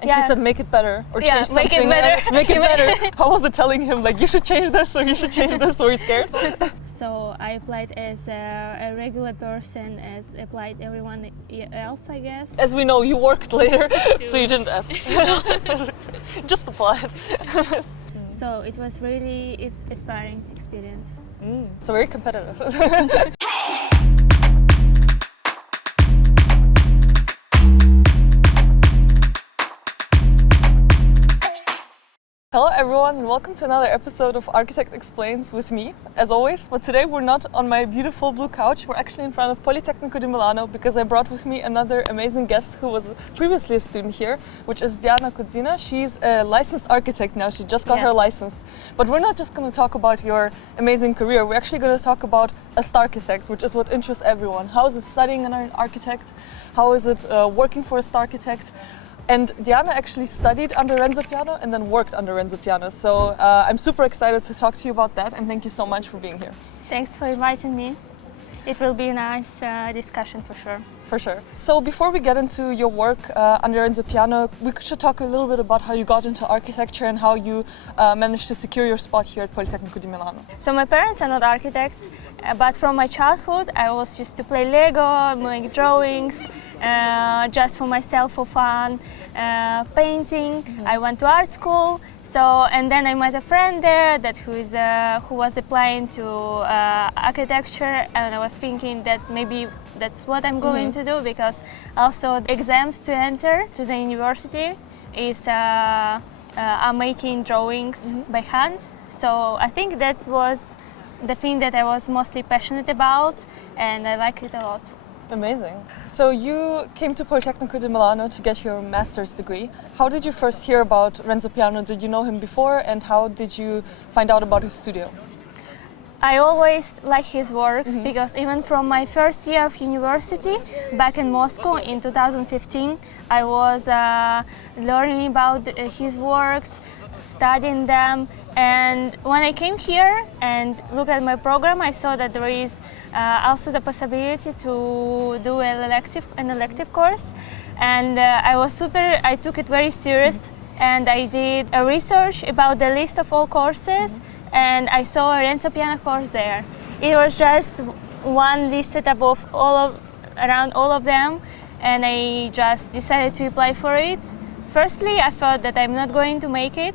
And she said, make it better, or change something. Make it better. Make it better. How was it telling him, like, you should change this, or you should change this? Were you scared? So I applied as a regular person, as applied everyone else, I guess. As we know, you worked later, so you didn't ask. Just applied. So it was really inspiring experience. So very competitive. Hello everyone and welcome to another episode of Architect Explains with me, as always. But today we're not on my beautiful blue couch, we're actually in front of Politecnico di Milano because I brought with me another amazing guest who was previously a student here, which is Diana Kuzina. She's a licensed architect now, she just got her license. But we're not just going to talk about your amazing career, we're actually going to talk about a STARCHITECT, which is what interests everyone. How is it studying an architect? How is it working for a STARCHITECT? And Diana actually studied under Renzo Piano and then worked under Renzo Piano. So I'm super excited to talk to you about that, and thank you so much for being here. Thanks for inviting me. It will be a nice discussion for sure. For sure. So before we get into your work under Renzo Piano, we should talk a little bit about how you got into architecture and how you managed to secure your spot here at Politecnico di Milano. So my parents are not architects, but from my childhood I was used to play Lego, make drawings, just for myself for fun, painting. I went to art school. And then I met a friend there who was applying to architecture, and I was thinking that maybe that's what I'm going to do, because also the exams to enter to the university are making drawings by hand. So I think that was the thing that I was mostly passionate about, and I like it a lot. Amazing. So you came to Politecnico di Milano to get your master's degree. How did you first hear about Renzo Piano? Did you know him before, and how did you find out about his studio? I always liked his works because even from my first year of university back in Moscow in 2015, I was learning about his works, studying them. And when I came here and looked at my program, I saw that there is also the possibility to do an elective course. And I took it very serious, and I did a research about the list of all courses, and I saw a Renzo Piano course there. It was just one listed above around all of them, and I just decided to apply for it. Firstly, I thought that I'm not going to make it,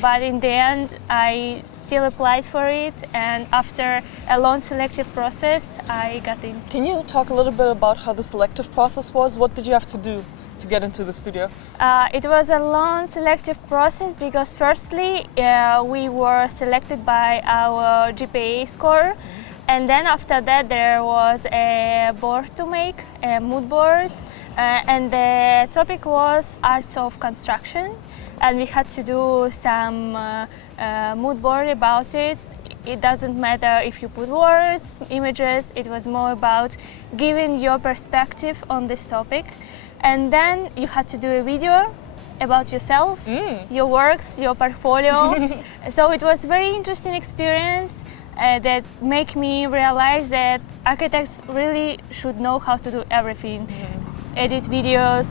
but in the end, I still applied for it, and after a long selective process, I got in. Can you talk a little bit about how the selective process was? What did you have to do to get into the studio? It was a long selective process because firstly, we were selected by our GPA score, and then after that there was a board to make, a mood board, and the topic was arts of construction. And we had to do some mood board about it. It doesn't matter if you put words, images, it was more about giving your perspective on this topic. And then you had to do a video about yourself, your works, your portfolio. So it was a very interesting experience that made me realize that architects really should know how to do everything. Edit videos,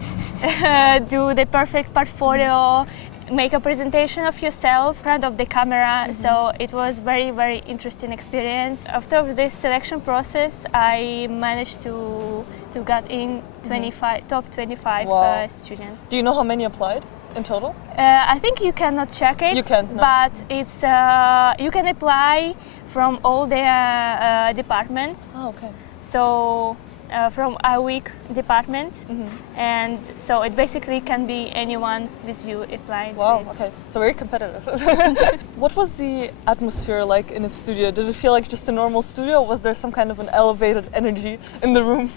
do the perfect portfolio, make a presentation of yourself in front of the camera. So it was very, very interesting experience. After this selection process, I managed to get in top 25 students. Do you know how many applied in total? I think you cannot check it. You can, no. But it's you can apply from all the departments. Oh, okay. So from our week department, and so it basically can be anyone with you applying. Wow, okay, so very competitive. What was the atmosphere like in a studio? Did it feel like just a normal studio, or was there some kind of an elevated energy in the room?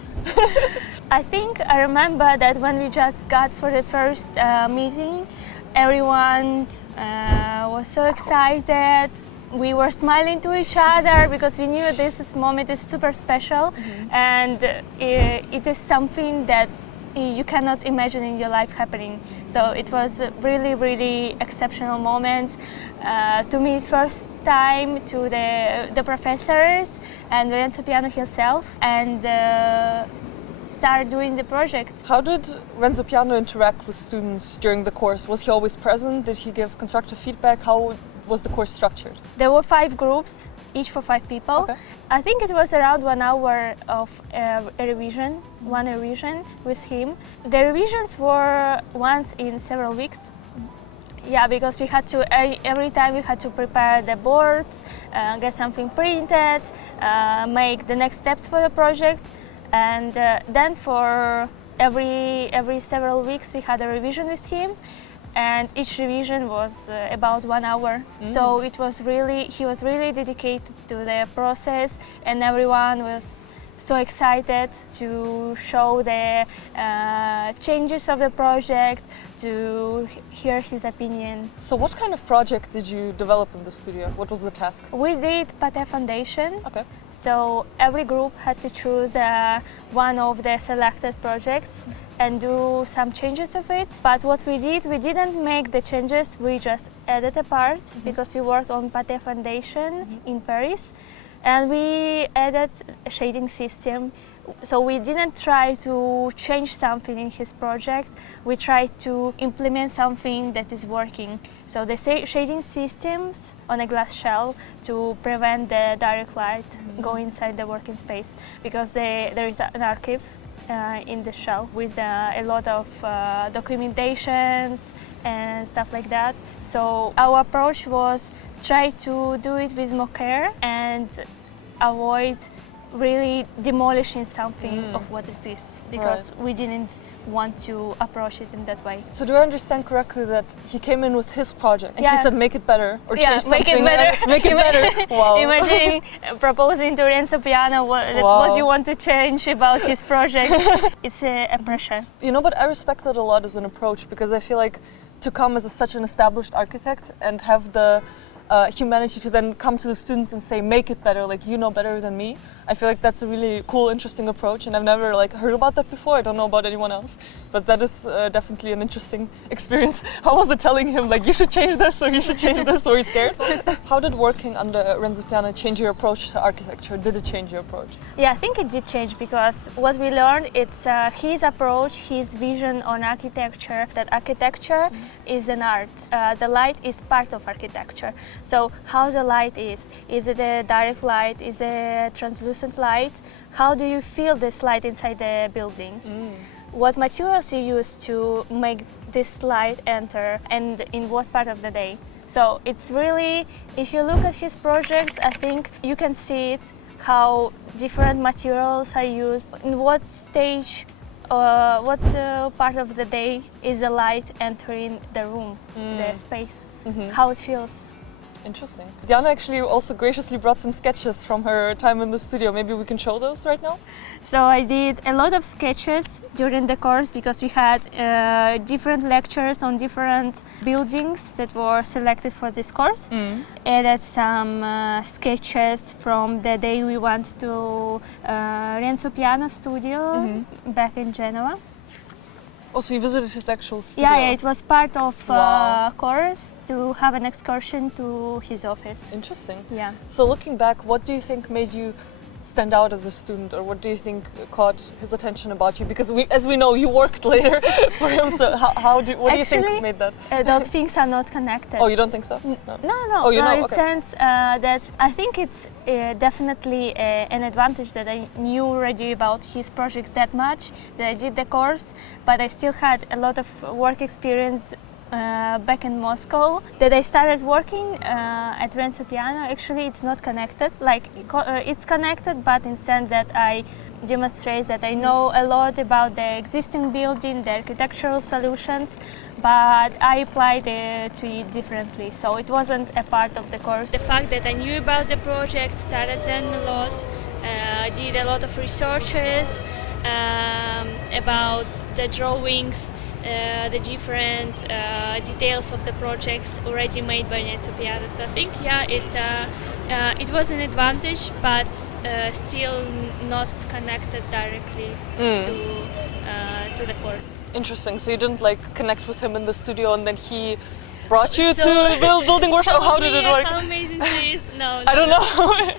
I remember that when we just got for the first meeting, everyone was so excited. We were smiling to each other because we knew this moment is super special, and it is something that you cannot imagine in your life happening. So it was a really, really exceptional moment to meet first time to the professors and Renzo Piano himself, and start doing the project. How did Renzo Piano interact with students during the course? Was he always present? Did he give constructive feedback? How was the course structured? There were 5 groups, each for 5 people. Okay. I think it was around 1 hour of one revision with him. The revisions were once in several weeks. Yeah, because we had to, every time we had to prepare the boards, get something printed, make the next steps for the project. And then for every several weeks we had a revision with him. And each revision was about 1 hour. So it was he was really dedicated to the process, and everyone was so excited to show the changes of the project, to hear his opinion. So what kind of project did you develop in the studio? What was the task? We did pate foundation. Okay. So every group had to choose one of the selected projects and do some changes of it. But what we didn't make the changes, we just added a part because we worked on pate foundation in Paris. And we added a shading system. So we didn't try to change something in his project. We tried to implement something that is working. So the shading systems on a glass shell to prevent the direct light going inside the working space, because there is an archive in the shell with a lot of documentations and stuff like that. So our approach was try to do it with more care and avoid really demolishing something of what is this, because we didn't want to approach it in that way. So do I understand correctly that he came in with his project and he said make it better or change make something? it better. Make it better. Wow. Imagine proposing to Renzo Piano what you want to change about his project. It's a pressure. You know, but I respect that a lot as an approach, because I feel like to come as such an established architect and have the humanity to then come to the students and say, make it better, like you know better than me. I feel like that's a really cool, interesting approach, and I've never heard about that before. I don't know about anyone else, but that is definitely an interesting experience. How was it telling him you should change this or you should change this? Were you scared? How did working under Renzo Piano change your approach to architecture? Did it change your approach? Yeah, I think it did change, because what we learned, it's his approach, his vision on architecture, that architecture is an art. The light is part of architecture. So how the light is it a direct light, is it a translucent light? How do you feel this light inside the building? What materials you use to make this light enter, and in what part of the day? So it's really, if you look at his projects, I think you can see it, how different materials are used, in what stage, what part of the day is the light entering the room, the space, how it feels. Interesting. Diana actually also graciously brought some sketches from her time in the studio. Maybe we can show those right now? So I did a lot of sketches during the course, because we had different lectures on different buildings that were selected for this course. Added some sketches from the day we went to Renzo Piano studio back in Genoa. Oh, so you visited his actual studio? Yeah, it was part of course to have an excursion to his office. Interesting. Yeah. So looking back, what do you think made you stand out as a student, or what do you think caught his attention about you? Because as we know, you worked later for him. So what do you think made that? Those things are not connected. Oh, you don't think so? No. Oh, you know? In Okay. sense that I think it's definitely an advantage that I knew already about his project that much, that I did the course, but I still had a lot of work experience back in Moscow, that I started working at Renzo Piano. Actually, it's not connected. It's connected, but in sense that I demonstrate that I know a lot about the existing building, the architectural solutions, but I applied to it differently. So it wasn't a part of the course. The fact that I knew about the project, studied them a lot, did a lot of researches about the drawings, the different details of the projects already made by Renzo Piano. So I think, it was an advantage, but still not connected directly to the course. Interesting. So you didn't connect with him in the studio, and then he brought you So- to building workshop? How did it work? How amazing it is! No, I don't know.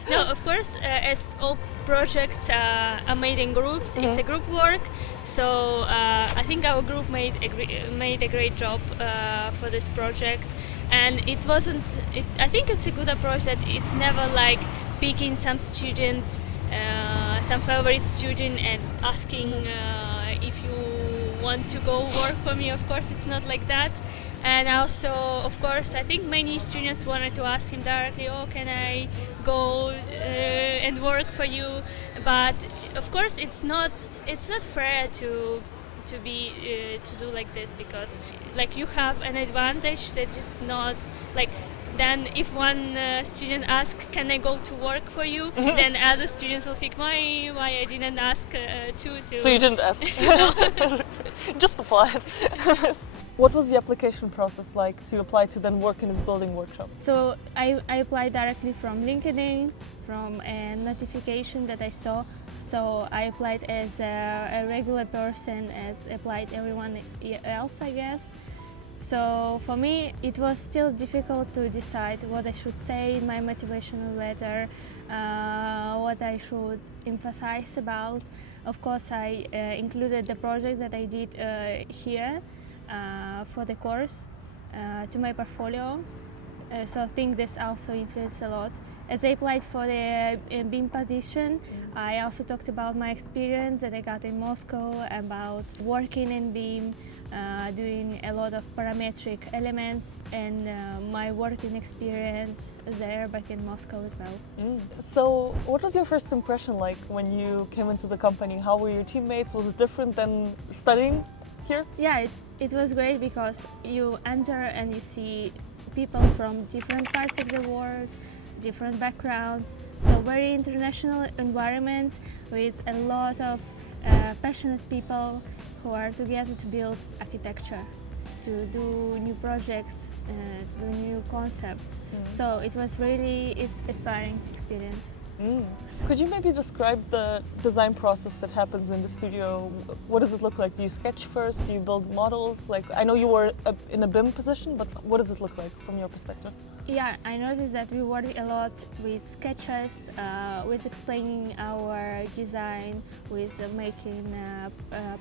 No, of course, as all projects are made in groups, it's a group work. So I think our group made a great job for this project, and it wasn't. I think it's a good approach that it's never like picking some student, some favorite student, and asking if you want to go work for me. Of course, it's not like that. And also, of course, I think many students wanted to ask him directly, "Oh, can I go and work for you?" But of course, it's not fair to do like this, because like you have an advantage that is not like. Then if one student asks, "Can I go to work for you?" then other students will think, why I didn't ask to. So you didn't ask? Just applied. What was the application process like to apply to then work in his building workshop? So I applied directly from LinkedIn, from a notification that I saw. So I applied as a regular person, as applied everyone else, I guess. So for me, it was still difficult to decide what I should say in my motivational letter, what I should emphasize about. Of course, I included the project that I did here for the course to my portfolio. So I think this also influenced a lot. As I applied for the BIM position, I also talked about my experience that I got in Moscow, about working in BIM, doing a lot of parametric elements, and my working experience there back in Moscow as well. So what was your first impression like when you came into the company? How were your teammates? Was it different than studying here? Yeah, it was great because you enter and you see people from different parts of the world, different backgrounds, so very international environment with a lot of passionate people who are together to build architecture, to do new projects, to do new concepts. So it was really inspiring experience. Could you maybe describe the design process that happens in the studio? What does it look like? Do you sketch first? Do you build models? Like, I know you were in a BIM position, but what does it look like from your perspective? Yeah, I noticed that we work a lot with sketches, with explaining our design, with making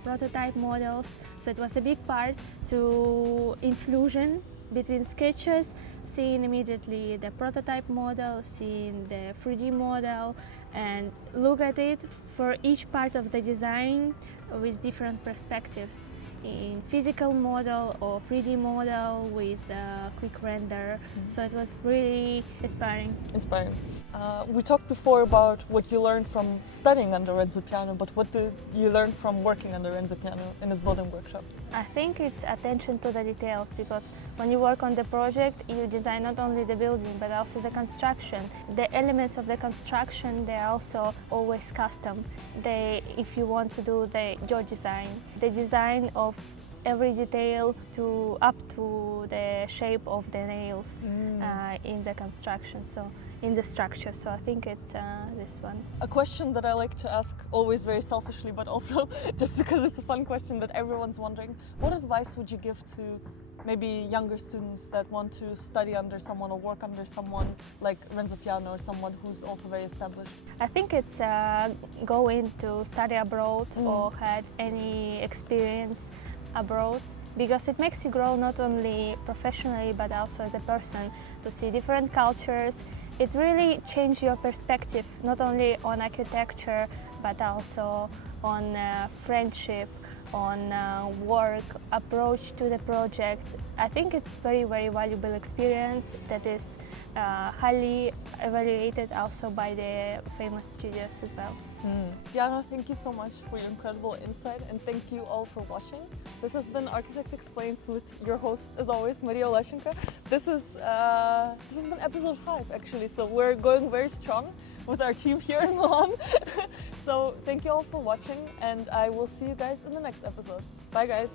prototype models. So it was a big part to infusion between sketches, seeing immediately the prototype model, seeing the 3D model, and look at it for each part of the design with different perspectives, in physical model or 3D model with a quick render. So it was really inspiring. We talked before about what you learned from studying under Renzo Piano, but what did you learn from working under Renzo Piano in his building workshop? I think it's attention to the details, because when you work on the project, you design not only the building but also the construction. The elements of the construction, they're also always custom. If you want to do your design, the design of every detail up to the shape of the nails in the construction, so in the structure. So I think it's this one. A question that I like to ask, always very selfishly, but also just because it's a fun question that everyone's wondering. What advice would you give to maybe younger students that want to study under someone or work under someone like Renzo Piano, or someone who's also very established? I think it's going to study abroad or had any experience abroad, because it makes you grow not only professionally but also as a person, to see different cultures. It really changes your perspective, not only on architecture but also on friendship, on work, approach to the project. I think it's very, very valuable experience that is highly evaluated also by the famous studios as well. Diana, thank you so much for your incredible insight, and thank you all for watching. This has been Architect Explains with your host, as always, Maria Oleshenko. This has been episode 5 actually, so we're going very strong with our team here in Milan. So thank you all for watching, and I will see you guys in the next episode. Bye guys.